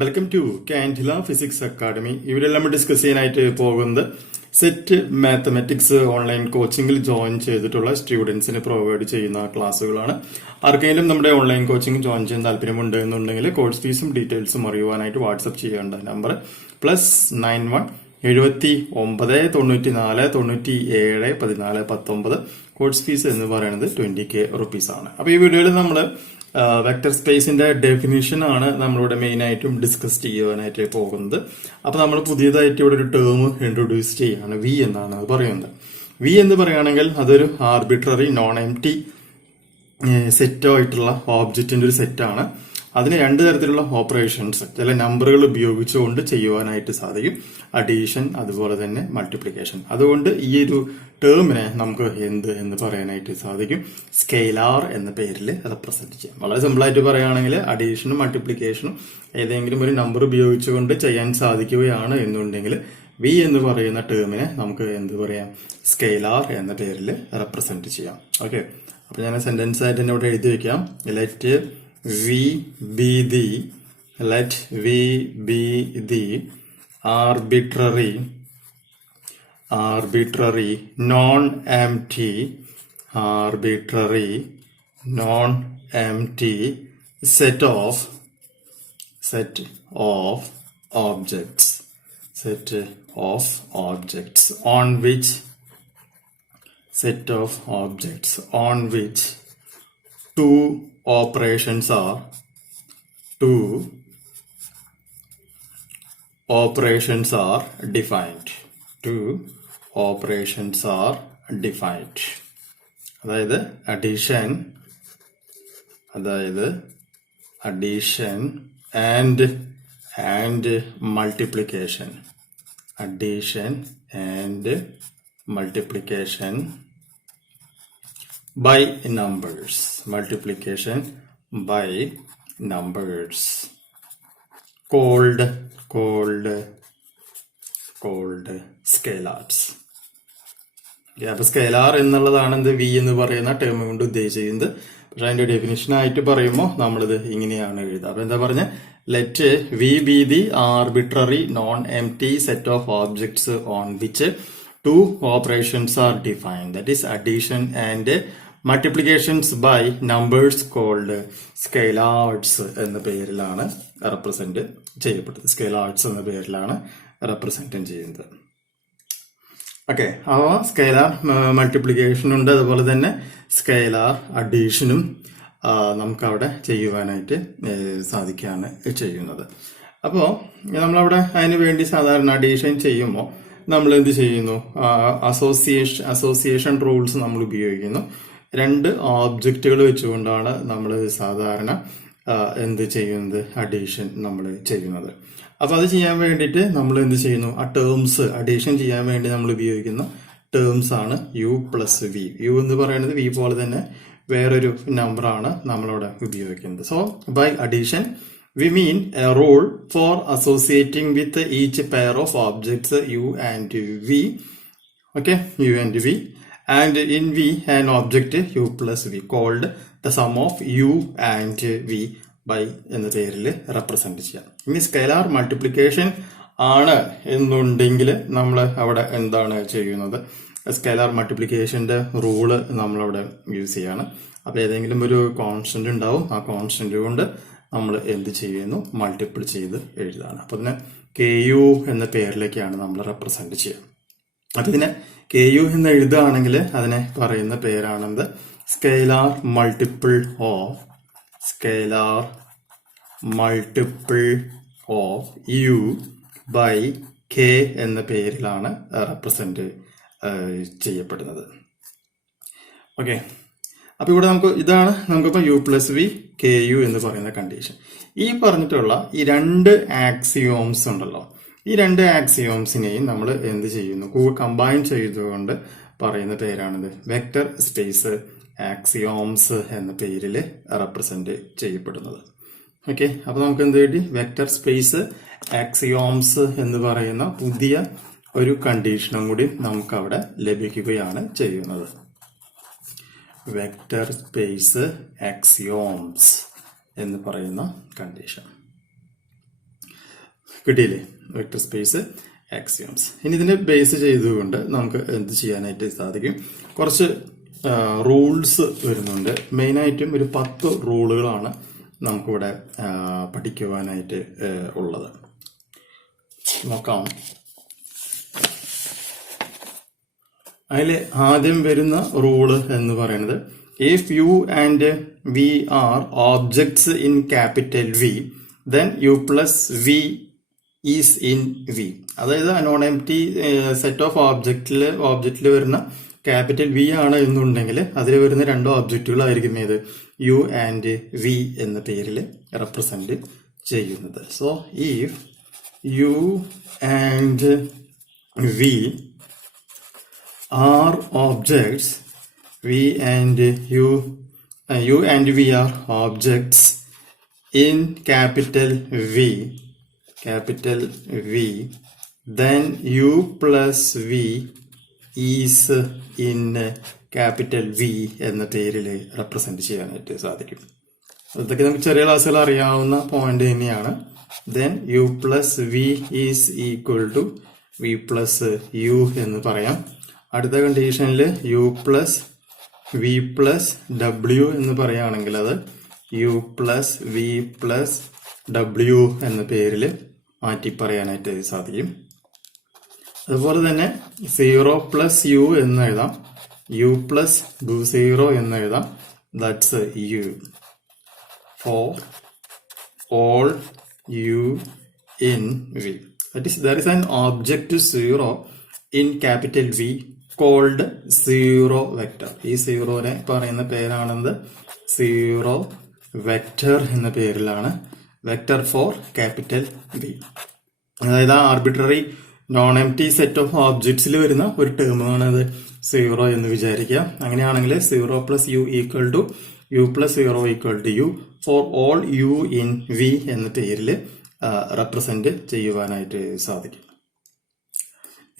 Welcome to കാൻഡില physics academy. ഇവിടെ നമ്മൾ ഡിസ്കസ് ചെയ്യാനായിട്ട് പോകുന്നത് സെറ്റ് മാത്തമാറ്റിക്സ് ഓൺലൈൻ കോച്ചിങ്ങിൽ ജോയിൻ ചെയ്തിട്ടുള്ള സ്റ്റുഡൻസിന് പ്രൊവൈഡ് ചെയ്യുന്ന ക്ലാസ്സുകളാണ്. ആർക്കെങ്കിലും നമ്മുടെ ഓൺലൈൻ കോച്ചിങ് ജോയിൻ ചെയ്യാൻ താല്പര്യമുണ്ട് എന്നുണ്ടെങ്കിൽ കോഴ്സ് ഫീസും ഡീറ്റെയിൽസും അറിയുവാനായിട്ട് വാട്സ്ആപ്പ് ചെയ്യേണ്ട നമ്പർ +91 79 94 97 14 19. കോഴ്സ് ഫീസ് എന്ന് പറയുന്നത് 20K റുപ്പീസ് ആണ്. അപ്പൊ ഈ വീഡിയോയിൽ നമ്മൾ വെക്ടർ സ്പേസിന്റെ ഡെഫിനിഷൻ ആണ് നമ്മളിവിടെ മെയിൻ ആയിട്ടും ഡിസ്കസ് ചെയ്യുവാനായിട്ട് പോകുന്നത്. അപ്പൊ നമ്മൾ പുതിയതായിട്ട് ഇവിടെ ഒരു ടേം ഇൻട്രൊഡ്യൂസ് ചെയ്യാണ്, വി എന്നാണ് അത് പറയുന്നത്. വി എന്ന് പറയുകയാണെങ്കിൽ അതൊരു ആർബിട്രറി നോൺ എംപ്റ്റി സെറ്റ് ആയിട്ടുള്ള ഓബ്ജക്റ്റിന്റെ ഒരു സെറ്റാണ്. അതിന് രണ്ട് തരത്തിലുള്ള ഓപ്പറേഷൻസ് ചില നമ്പറുകൾ ഉപയോഗിച്ചുകൊണ്ട് ചെയ്യുവാനായിട്ട് സാധിക്കും, അഡീഷൻ അതുപോലെ തന്നെ മൾട്ടിപ്ലിക്കേഷൻ. അതുകൊണ്ട് ഈ ഒരു ടേമിനെ നമുക്ക് എന്ത് എന്ന് പറയാനായിട്ട് സാധിക്കും, സ്കെയിലാർ എന്ന പേരിൽ റെപ്രസെന്റ് ചെയ്യാം. വളരെ സിമ്പിൾ ആയിട്ട് പറയുകയാണെങ്കിൽ അഡീഷനും മൾട്ടിപ്ലിക്കേഷനും ഏതെങ്കിലും ഒരു നമ്പർ ഉപയോഗിച്ചുകൊണ്ട് ചെയ്യാൻ സാധിക്കുകയാണ് എന്നുണ്ടെങ്കിൽ വി എന്ന് പറയുന്ന ടേമിനെ നമുക്ക് എന്ത് പറയാം, സ്കെയിലാർ എന്ന പേരിൽ റെപ്രസെന്റ് ചെയ്യാം. ഓക്കെ, അപ്പൊ ഞാൻ സെന്റൻസ് ആയിട്ട് തന്നെ ഇവിടെ എഴുതി വെക്കാം. let v be the arbitrary non-empty set of objects on which two operations are defined. അതായത് addition and multiplication. By numbers, called scalars. അപ്പൊ സ്കെയിലാർ എന്നുള്ളതാണ് എന്ത് വി എന്ന് പറയുന്ന ടേം കൊണ്ട് ഉദ്ദേശിക്കുന്നത്. പക്ഷെ അതിന്റെ ഡെഫിനിഷൻ ആയിട്ട് പറയുമ്പോൾ നമ്മളിത് ഇങ്ങനെയാണ് എഴുതുക. അപ്പൊ എന്താ പറഞ്ഞ, let V be the arbitrary non empty set of objects on which two operations are defined, that is addition and multiplications by numbers called scalars എന്ന പേരിലാണ് റെപ്രസെന്റ് ചെയ്യപ്പെട്ടത്. സ്കെയിലാർസ് എന്ന പേരിലാണ് റെപ്രസെന്റ് ചെയ്യുന്നത്. ഓക്കെ, അപ്പോൾ സ്കെയിലാർ മൾട്ടിപ്ലിക്കേഷൻ ഉണ്ട്, അതുപോലെ തന്നെ സ്കെയിലാർ അഡീഷനും നമുക്കവിടെ ചെയ്യുവാനായിട്ട് സാധിക്കുകയാണ് ചെയ്യുന്നത്. അപ്പോൾ നമ്മളവിടെ അതിന് വേണ്ടി സാധാരണ അഡീഷൻ ചെയ്യുമ്പോൾ നമ്മൾ എന്ത് ചെയ്യുന്നു, അസോസിയേഷൻ റൂൾസ് നമ്മൾ ഉപയോഗിക്കുന്നു. രണ്ട് ഓബ്ജക്റ്റുകൾ വെച്ചുകൊണ്ടാണ് നമ്മൾ സാധാരണ എന്ത് ചെയ്യുന്നത്, അഡീഷൻ നമ്മൾ ചെയ്യുന്നത്. അപ്പൊ അത് ചെയ്യാൻ വേണ്ടിയിട്ട് നമ്മൾ എന്ത് ചെയ്യുന്നു, ആ ടേംസ് അഡീഷൻ ചെയ്യാൻ വേണ്ടി നമ്മൾ ഉപയോഗിക്കുന്ന ടേംസ് ആണ് യു പ്ലസ് വി. യു എന്ന് പറയുന്നത് വി പോലെ തന്നെ വേറൊരു നമ്പറാണ് നമ്മളവിടെ ഉപയോഗിക്കുന്നത്. So by addition we mean a rule for associating with each pair of objects u and v. Okay, u and v, and in v an object u plus v called the sum of u and v by എന്ന പേരിൽ represent ചെയ്യാം. ഇനി scalar multiplication ആണ് എന്നുണ്ടെങ്കിൽ നമ്മൾ അവിടെ എന്താണ് ചെയ്യുന്നത്, സ്കെയിലാർ മൾട്ടിപ്ലിക്കേഷന്റെ റൂള് നമ്മളവിടെ യൂസ് ചെയ്യാണ്. അപ്പൊ ഏതെങ്കിലും ഒരു കോൺസ്റ്റന്റ് ഉണ്ടാവും, ആ കോൺസ്റ്റന്റ് കൊണ്ട് നമ്മൾ എന്ത് ചെയ്യുന്നു, മൾട്ടിപ്പിൾ ചെയ്ത് എഴുതാണ്. അപ്പൊ ഇതിനെ കെ യു എന്ന പേരിലേക്കാണ് നമ്മൾ റെപ്രസെന്റ് ചെയ്യുക. അപ്പൊ ഇതിനെ കെ യു എന്ന് എഴുതുകയാണെങ്കിൽ അതിനെ പറയുന്ന പേരാണെന്ത്, scalar multiple of u by k എന്ന പേരിലാണ് റെപ്രസെന്റ് ചെയ്യപ്പെടുന്നത്. ഓക്കെ, അപ്പൊ ഇവിടെ ഇതാണ് നമുക്കിപ്പോ u plus v k u എന്ന് പറയുന്ന കണ്ടീഷൻ. ഈ പറഞ്ഞിട്ടുള്ള ഈ രണ്ട് ആക്സിയോംസ് ഉണ്ടല്ലോ, ഈ രണ്ട് ആക്സിയോംസിനെയും നമ്മൾ എന്ത് ചെയ്യുന്നു, കമ്പൈൻ ചെയ്തുകൊണ്ട് പറയുന്ന പേരാണിത് വെക്ടർ സ്പേസ് ആക്സിയോംസ് എന്ന പേരിൽ റെപ്രസെന്റ് ചെയ്യപ്പെടുന്നത്. ഓക്കെ, അപ്പൊ നമുക്ക് എന്ത് കിട്ടി, വെക്ടർ സ്പേസ് ആക്സിയോംസ് എന്ന് പറയുന്ന പുതിയ ഒരു കണ്ടീഷനും കൂടി നമുക്ക് അവിടെ ലഭിക്കുകയാണ് ചെയ്യുന്നത്. വെക്ടർ സ്പേസ് ആക്സിയോംസ് എന്ന് പറയുന്ന കണ്ടീഷൻ. കിട്ടിയില്ലേ? Vector space axioms. ഇനി ഇതിനെ ബേസ് ചെയ്തുകൊണ്ട് നമുക്ക് എന്ത് ചെയ്യാനായിട്ട് സാധിക്കും? കുറച്ച് റൂൾസ് വരുന്നുണ്ട്. മെയിനായിട്ടും ഒരു 10 റൂളുകളാണ് നമുക്കിവിടെ പഠിക്കുവാനായിട്ട് ഉള്ളത്. നോക്കാം. അതിൽ ആദ്യം വരുന്ന റൂള് എന്ന് പറയുന്നത്, if u and v are objects in capital V then u plus v is in V. അതായത് നോൺ എംപ്റ്റി സെറ്റ് ഓഫ് ഓബ്ജക്റ്റിൽ വരുന്ന ക്യാപിറ്റൽ വി ആണ് എന്നുണ്ടെങ്കിൽ അതിൽ വരുന്ന 2 ഓബ്ജക്റ്റുകളായിരിക്കും ഏത്? യു ആൻഡ് വി എന്ന പേരിൽ റെപ്രസെന്റ് ചെയ്യുന്നത്. So if u and V are objects, we and you and we are objects in capital V, then u plus v is in capital V എന്ന പേരിൽ റെപ്രസെന്റ് ചെയ്യാനായിട്ട് സാധിക്കും. അതൊക്കെ നമുക്ക് ചെറിയ ക്ലാസ്സുകൾ അറിയാവുന്ന പോയിന്റ് തന്നെയാണ്. then u plus v is equal to v plus u എന്ന് പറയാം. അടുത്ത കണ്ടീഷനിൽ യു പ്ലസ് വി പ്ലസ് ഡബ്ല്യു എന്ന് പറയുകയാണെങ്കിൽ അത് യു പ്ലസ് വി പ്ലസ് ഡബ്ല്യു എന്ന പേരിൽ മാറ്റി പറയാനായിട്ട് സാധിക്കും. അതുപോലെ തന്നെ 0 പ്ലസ് യു എന്ന് എഴുതാം, യു പ്ലസ് 0 എന്ന് എഴുതാം. That's u for all u in V. That is an object 0 in capital V called zero vector. ഈ സീറോനെ പറയുന്ന പേരാണെന്ത്? സീറോ വെക്ടർ എന്ന പേരിലാണ്. Vector for capital V. അതായത് arbitrary non empty set of ഓബ്ജക്ട്സിൽ വരുന്ന ഒരു ടേമാണ് അത് സീറോ എന്ന് വിചാരിക്കുക. അങ്ങനെയാണെങ്കിൽ 0 plus u equal to u plus 0 equal to u for all u in V എന്ന പേരിൽ റെപ്രസെന്റ് ചെയ്യുവാനായിട്ട് സാധിക്കും.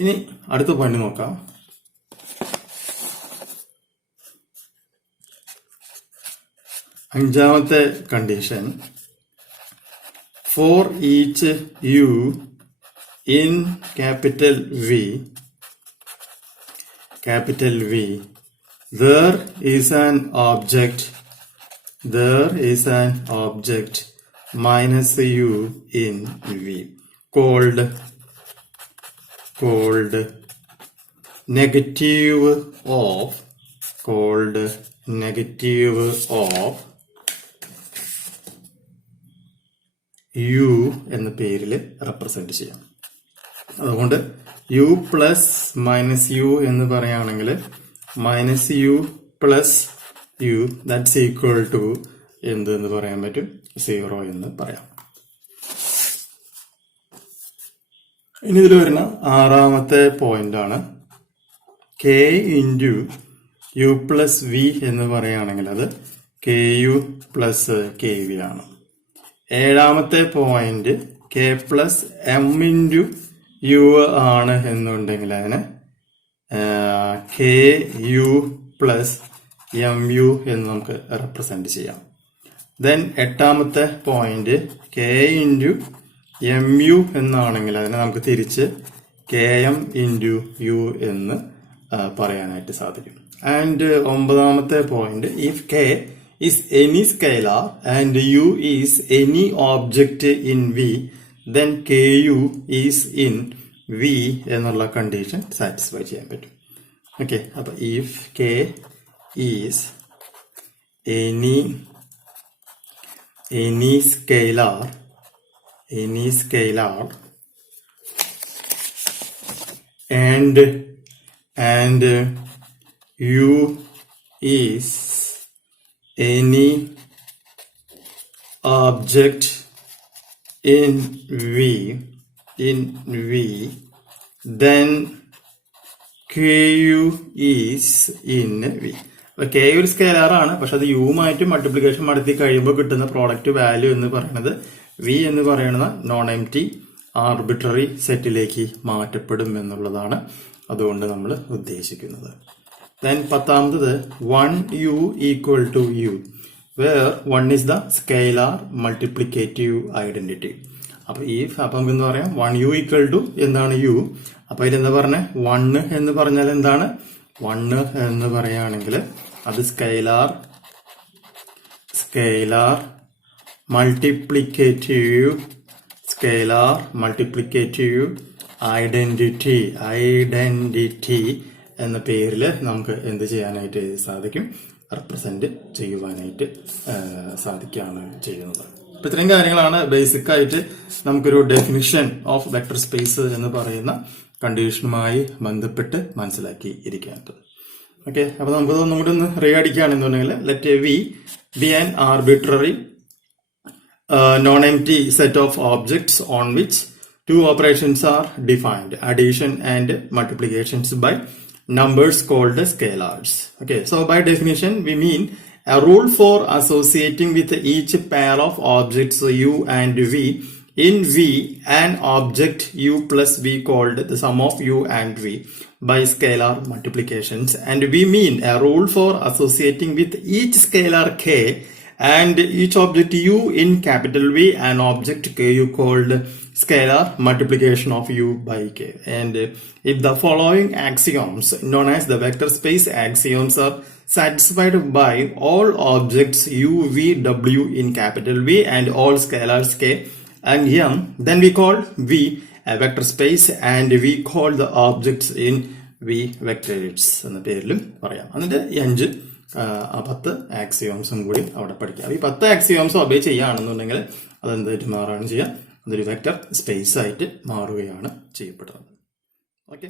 ഇനി അടുത്ത പോയിന്റ് നോക്കാം. അഞ്ചാമത്തെ condition, for each u in capital V there is an object minus u in v called negative of u എന്ന പേരിൽ റെപ്രസെന്റ് ചെയ്യാം. അതുകൊണ്ട് യു പ്ലസ് മൈനസ് യു എന്ന് പറയുകയാണെങ്കിൽ minus u plus u that's equal to എന്ത് എന്ന് പറയാൻ പറ്റും? 0 എന്ന് പറയാം. ഇനി ഇതിൽ വരുന്ന ആറാമത്തെ പോയിന്റ് ആണ് k into u plus v എന്ന് പറയുകയാണെങ്കിൽ അത് k u plus k v ആണ്. ഏഴാമത്തെ point k plus m into u ആണ് എന്നുണ്ടെങ്കിൽ അതിനെ k u plus m u എന്ന് നമുക്ക് റെപ്രസെന്റ് ചെയ്യാം. ദെൻ എട്ടാമത്തെ point k into m u എന്നാണെങ്കിൽ അതിനെ നമുക്ക് തിരിച്ച് കെ എം ഇൻറ്റു യു എന്ന് പറയാനായിട്ട് സാധിക്കും. ആൻഡ് ഒമ്പതാമത്തെ point if K is any scalar and u is any object in v then ku is in v എന്നുള്ള കണ്ടീഷൻ സാറ്റിസ്ഫൈ ചെയ്യാൻ പറ്റും. ഓക്കെ, അപ്പൊ if k is any scalar and u is any object in v then ku is in v. K ഒരു scalar ആണ്, പക്ഷെ അത് യുമായിട്ട് multiplication നടത്തി കഴിയുമ്പോൾ കിട്ടുന്ന പ്രോഡക്റ്റ് വാല്യൂ എന്ന് പറയുന്നത് വി എന്ന് പറയുന്ന നോൺ എംപ്റ്റി ആർബിട്രറി സെറ്റിലേക്ക് മാറ്റപ്പെടും എന്നുള്ളതാണ് അതുകൊണ്ട് നമ്മൾ ഉദ്ദേശിക്കുന്നത്. Then പത്താമത് 1u equal to u where 1 is the scalar multiplicative identity. അപ്പൊ അപ്പൊ നമുക്ക് എന്താ പറയാം 1u ഈക്വൽ ടു എന്താണ് u. അപ്പൊ ഇതിലെന്താ പറഞ്ഞ 1 എന്ന് പറഞ്ഞാൽ എന്താണ് 1 എന്ന് പറയുകയാണെങ്കിൽ അത് സ്കെയിലാർ മൾട്ടിപ്ലിക്കേറ്റീവ് ഐഡന്റിറ്റി എന്ന പേരിൽ നമുക്ക് എന്ത് ചെയ്യാനായിട്ട് സാധിക്കും, റെപ്രസെന്റ് ചെയ്യുവാനായിട്ട് സാധിക്കുകയാണ് ചെയ്യുന്നത്. അപ്പൊ ഇത്രയും കാര്യങ്ങളാണ് ബേസിക് ആയിട്ട് നമുക്കൊരു ഡെഫിനിഷൻ ഓഫ് വെക്ടർ സ്പേസ് എന്ന് പറയുന്ന കണ്ടീഷനുമായി ബന്ധപ്പെട്ട് മനസ്സിലാക്കി ഇരിക്കേണ്ടത്. ഓക്കെ, അപ്പൊ നമുക്ക് ഒന്നും കൂടി ഒന്ന് റീ അടിക്കുകയാണെന്നുണ്ടെങ്കിൽ let V be an arbitrary non-empty set of objects on which two operations are defined, addition and multiplications by numbers called scalars. Okay, so by definition we mean a rule for associating with each pair of objects u and v. In v, an object u plus v called the sum of u and v by scalar multiplications, and we mean a rule for associating with each scalar k and each object u in capital V, an object k u called scalar multiplication of u by k. And if the following axioms known as the vector space axioms are satisfied by all objects u, v, w in capital V and all scalars k and m, then we call V a vector space and we call the objects in V vectors എന്ന പേരിലും പറയാം. എന്നിട്ട് 10 ആക്സിയോംസും കൂടി അവിടെ പഠിക്കാം. ഈ 10 axioms obey ചെയ്യുകയാണെന്നുണ്ടെങ്കിൽ അതെന്തായിട്ട് മാറുകയാണ് ചെയ്യുക, അതൊരു വെക്ടർ സ്പേസ് ആയിട്ട് മാറുകയാണ് ചെയ്യപ്പെടുന്നത്. ഓക്കെ.